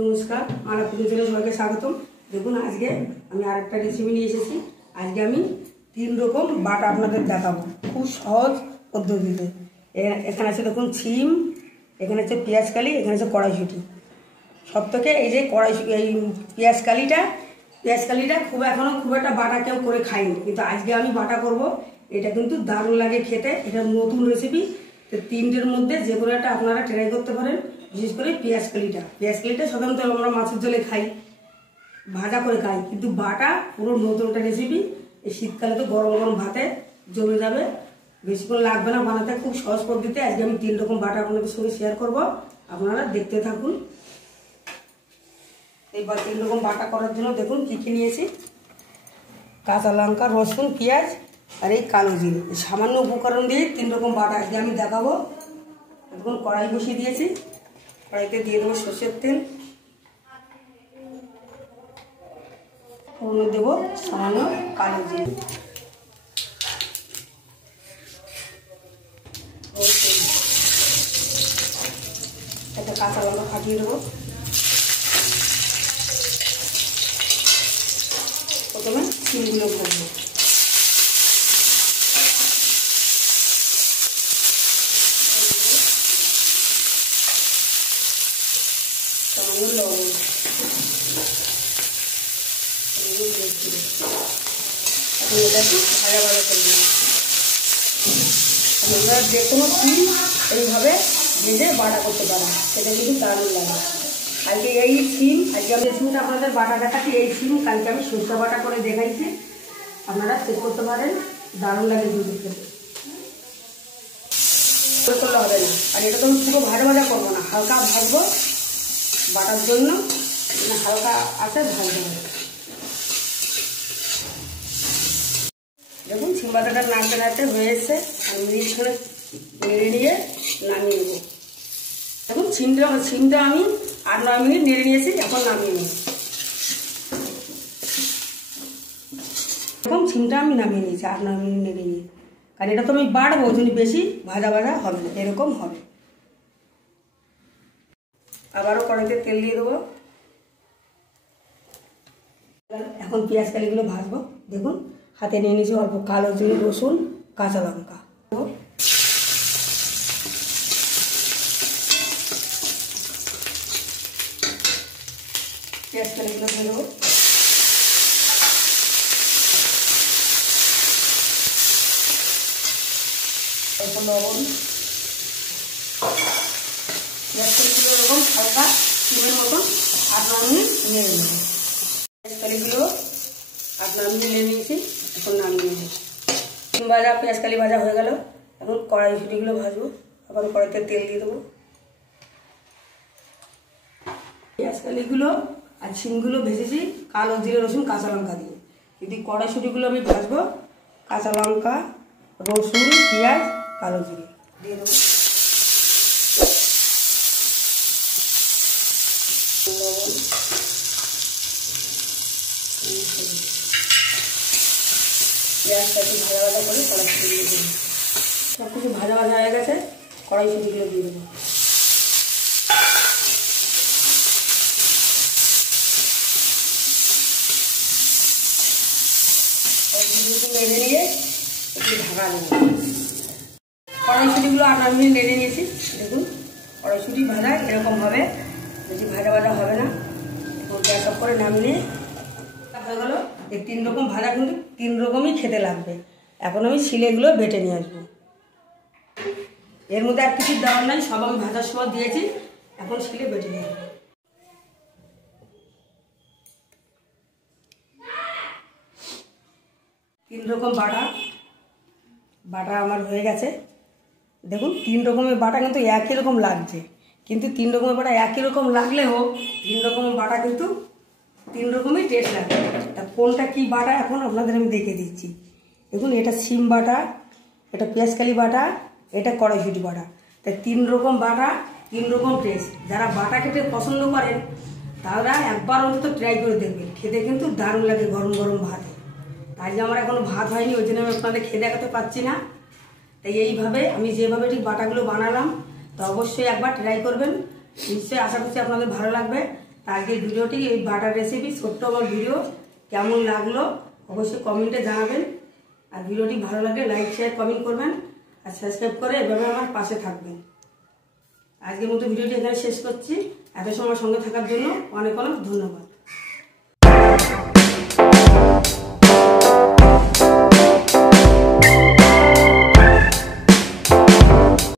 নমস্কার, আমার পুজোতে সবাইকে স্বাগতম। দেখুন আজকে আমি আরেকটা রেসিপি নিয়ে এসেছি। আজকে আমি 3 রকম বাটা আপনাদের দেখাবো খুব সহজ পদ্ধতিতে। এখানে আছে দেখুন সিম, এখানে আছে পেঁয়াজকালি, এখানে আছে কড়াইশুঁটি। সব থেকে এই যে এই পেঁয়াজকালিটা এখনও খুব একটা বাটা কেউ করে খায়নি, কিন্তু আজকে আমি বাটা করব। এটা কিন্তু দারুণ লাগে খেতে, এটা নতুন রেসিপি। তো 3টের মধ্যে যে কোনো একটা আপনারা ট্রাই করতে পারেন। বিশেষ করে পেঁয়াজকালিটা সাধারণত আমরা মাছের ঝোলে খাই, ভাজা করে খাই, কিন্তু বাটা পুরো নতুন একটা রেসিপি। এই শীতকালে তো গরম গরম ভাতে জমে যাবে, বেশিক্ষণ লাগবে না বানাতে, খুব সহজ পদ্ধতিতে আজকে আমি 3 রকম বাটা আপনাদের সঙ্গে শেয়ার করব। আপনারা দেখতে থাকুন। এইবার 3 রকম বাটা করার জন্য দেখুন কী কী নিয়েছি। কাঁচা লঙ্কা, রসুন, পেঁয়াজ আর এই কালো জিরে, সামান্য উপকরণ দিয়ে 3 রকম বাটা আজকে আমি দেখাবো। দেখুন কড়াই বসিয়ে দিয়েছি, কড়াইতে দিয়ে দেবো সর্ষের তেল, ফোড়নে দেবো সামান্য কালো জিরে, একটা কাঁচা লঙ্কা ফাটিয়ে দেবো। প্রথমে সিমগুলো ভাজবো। লবণ, এখন এটা একটু ভাজা ভাজা করে দিই। আপনারা যে কোনো সিম এইভাবে ভেজে বাটা করতে পারেন, সেটা কিন্তু দারুণ লাগে। আজকে এই সিম, আজকে আমি সিমটা আপনাদের বাটা দেখাচ্ছি। এই সিম কালকে আমি সরষে বাটা করে দেখাইছি, আপনারা চেক করতে পারেন, দারুণ লাগে কিন্তু খেতে। করলে হবে না, আর এটা তো আমি পুরো ভাজা ভাজা করবো না, হালকা ভাজবো বাটার জন্য, হালকা আছে ভাজতে হবে। দেখুন সিম বাটাটা নাড়তে নাড়তে হয়ে এসছে, আর মিনিটখানে নেড়ে নিয়ে নামিয়ে নেবো। দেখুন সিমটা আমি 8-9 মিনিট নেড়ে নিয়েছি, এখন নামিয়ে নেব। দেখুন সিমটা আমি নামিয়ে নিয়েছি 8-9 মিনিট নেড়ে নিয়ে, কারণ এটা তো আমি বাড়বো, যদি বেশি ভাজা ভাজা হবে না, এরকম হবে। আবারও কড়াইতে তেল দিয়ে দেবো। এখন পেঁয়াজকালিগুলো ভাজবো। দেখুন হাতে নিয়ে নিয়েছি অল্প কালো জিরে, রসুন, কাঁচা লঙ্কা। পেঁয়াজকালিগুলো দিয়ে দেবো। অল্প লবণ। পেঁয়াজকালিগুলো এরকম হালকা সিমের মতন 8-9 মিনিট নেড়ে নেবো। পেঁয়াজকালিগুলো 8-9 মিনিট নেড়ে নিয়েছি, এখন নামিয়ে নেব। সিম ভাজা, পেঁয়াজকালি ভাজা হয়ে গেল। এখন কড়াইশুঁটিগুলো ভাজবো। আবার কড়াইতে তেল দিয়ে দেবো। পেঁয়াজকালিগুলো আর সিমগুলো ভেজেছি কালো জিরে, রসুন, কাঁচা লঙ্কা দিয়ে। যদি কড়াইশুঁটিগুলো আমি ভাজবো কাঁচা লঙ্কা, রসুন, পেঁয়াজ, কালো জিরে দিয়ে দেবো। পেঁয়াজটা একটু ভাজা ভাজা করে কড়াইশুঁটিগুলো দিয়ে দেবো। সব কিছু ভাজা ভাজা হয়ে গেছে, কড়াইশুঁটিগুলো দিয়ে দেবো। নেড়ে নিয়ে একটু ঢাকা দেবো। কড়াইশুঁটিগুলো 8-9 মিনিট নেড়ে নিয়েছি। দেখুন কড়াইশুঁটি ভাজা এরকম হবে, বেশি ভাজা ভাজা হবে না। এখন গ্যাস অফ করে নামিয়ে হয়ে গেল। এই 3 রকম ভাজা কিন্তু 3 রকমই খেতে লাগবে। এখন আমি শিলেগুলো বেটে নিয়ে আসবো। এর মধ্যে আর কিছু দেওয়ার নাই, সব আমি ভাজার সময় দিয়েছি, এখন শিলে বেটে নিয়ে আসবো। 3 রকম বাটা আমার হয়ে গেছে। দেখুন 3 রকমের বাটা কিন্তু একই রকম লাগছে, কিন্তু 3 রকমের বাটা একই রকম লাগলেও 3 রকমের বাটা কিন্তু 3 রকমই টেস্ট লাগে। তা কোনটা কি বাটা এখন আপনাদের আমি দেখে দিচ্ছি। দেখুন এটা সিম বাটা, এটা পেঁয়াজকালি বাটা, এটা কড়াইশুঁটি বাটা। তাই 3 রকম বাটা, 3 রকম টেস্ট। যারা বাটা খেতে পছন্দ করেন তারা একবার অন্তত ট্রাই করে দেখবেন, খেতে কিন্তু দারুণ লাগে গরম গরম ভাতে। তাই যে আমার এখনো ভাত হয়নি, ওই জন্য আমি আপনাদের খেয়ে দেখাতে পারছি না। তাই এইভাবে আমি যেভাবে ঠিক বাটাগুলো বানালাম, তো অবশ্যই একবার ট্রাই করবেন, নিশ্চয়ই আশা করছি আপনাদের ভালো লাগবে। আজকের ভিডিওটি এই বাটার রেসিপি ছোট্ট আমার ভিডিও কেমন লাগলো অবশ্যই কমেন্টে জানাবেন। আর ভিডিওটি ভালো লাগলে লাইক শেয়ার কমেন্ট করবেন আর সাবস্ক্রাইব করে এভাবে আমার পাশে থাকবেন। আজকের মতো ভিডিওটি এখানে শেষ করছি। এত সময় সঙ্গে থাকার জন্য অনেক অনেক ধন্যবাদ।